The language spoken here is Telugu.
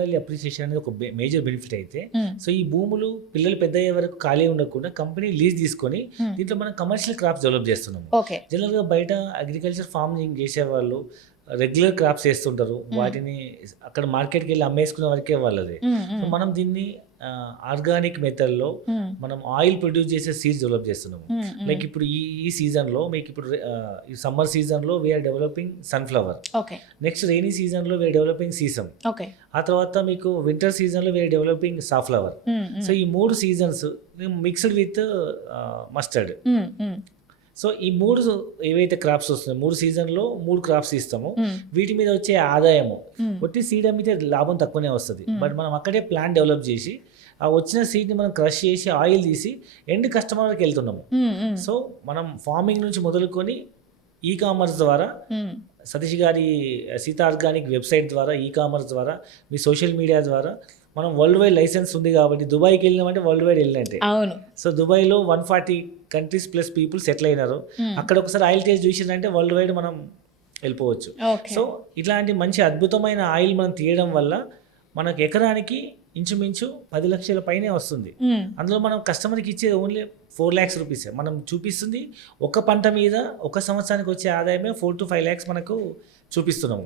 వాల్యూ అప్రిసియేషన్ అనేది ఒక మేజర్ బెనిఫిట్ అయితే, సో ఈ భూములు పిల్లలు పెద్ద అయ్యే వరకు ఖాళీ ఉండకుండా కంపెనీ లీజ్ తీసుకొని దీంట్లో మనం కమర్షియల్ క్రాప్స్ డెవలప్ చేస్తున్నాము. ఓకే. జనరల్గా బయట అగ్రికల్చర్ ఫార్మింగ్ చేసేవాళ్ళు రెగ్యులర్ క్రాప్స్ వేస్తుంటారు, వాటిని అక్కడ మార్కెట్కి వెళ్ళి అమ్మేసుకునే వరకే వాళ్ళది. సో మనం దీన్ని ఆర్గానిక్ మెథడ్లో మనం ఆయిల్ ప్రొడ్యూస్ చేసే సీడ్స్ డెవలప్ చేస్తున్నాము. లైక్ ఇప్పుడు ఈ సీజన్లో మీకు ఇప్పుడు ఈ సమ్మర్ సీజన్లో we're developing sunflower, okay. Next rainy సీజన్లో వీఆర్ డెవలపింగ్ సీసమ్, ఓకే. ఆ తర్వాత మీకు వింటర్ సీజన్లో వీఆర్ డెవలపింగ్ సాఫ్లవర్. సో ఈ 3 seasons mixed with mustard. So ఈ 3 ఏవైతే క్రాప్స్ వస్తున్నాయి, 3 సీజన్లో 3 క్రాప్స్ ఇస్తాము. వీటి మీద వచ్చే ఆదాయము ఒట్టి సీడ్ అమ్మితే లాభం తక్కువనే వస్తుంది. బట్ మనం అక్కడే ప్లాన్ డెవలప్ చేసి ఆ వచ్చిన సీడ్ని మనం క్రష్ చేసి ఆయిల్ తీసి ఎండ్ కస్టమర్కి వెళ్తున్నాము. సో మనం ఫార్మింగ్ నుంచి మొదలుకొని ఈ కామర్స్ ద్వారా, సతీష్ గారి సీతా ఆర్గానిక్ వెబ్సైట్ ద్వారా, ఈ కామర్స్ ద్వారా, మీ సోషల్ మీడియా ద్వారా మనం వరల్డ్ వైడ్ లైసెన్స్ ఉంది కాబట్టి దుబాయ్కి వెళ్ళినామంటే వరల్డ్ వైడ్ వెళ్ళినట్టే. అవును. సో దుబాయ్లో 140 కంట్రీస్ ప్లస్ పీపుల్ సెటిల్ అయినారు. అక్కడ ఒకసారి ఆయిల్ టేస్ట్ చూసిందంటే వరల్డ్ వైడ్ మనం వెళ్ళిపోవచ్చు. సో ఇట్లాంటి మంచి అద్భుతమైన ఆయిల్ మనం తీయడం వల్ల మనకు ఎకరానికి ఇంచుమించు 10 లక్షల పైనే వస్తుంది. అందులో మనం కస్టమర్కి ఇచ్చేది ఓన్లీ 4 lakhs రూపీస్. మనం చూపిస్తుంది ఒక పంట మీద ఒక సంవత్సరానికి వచ్చే ఆదాయమే 4 to 5 lakhs మనకు చూపిస్తున్నాము.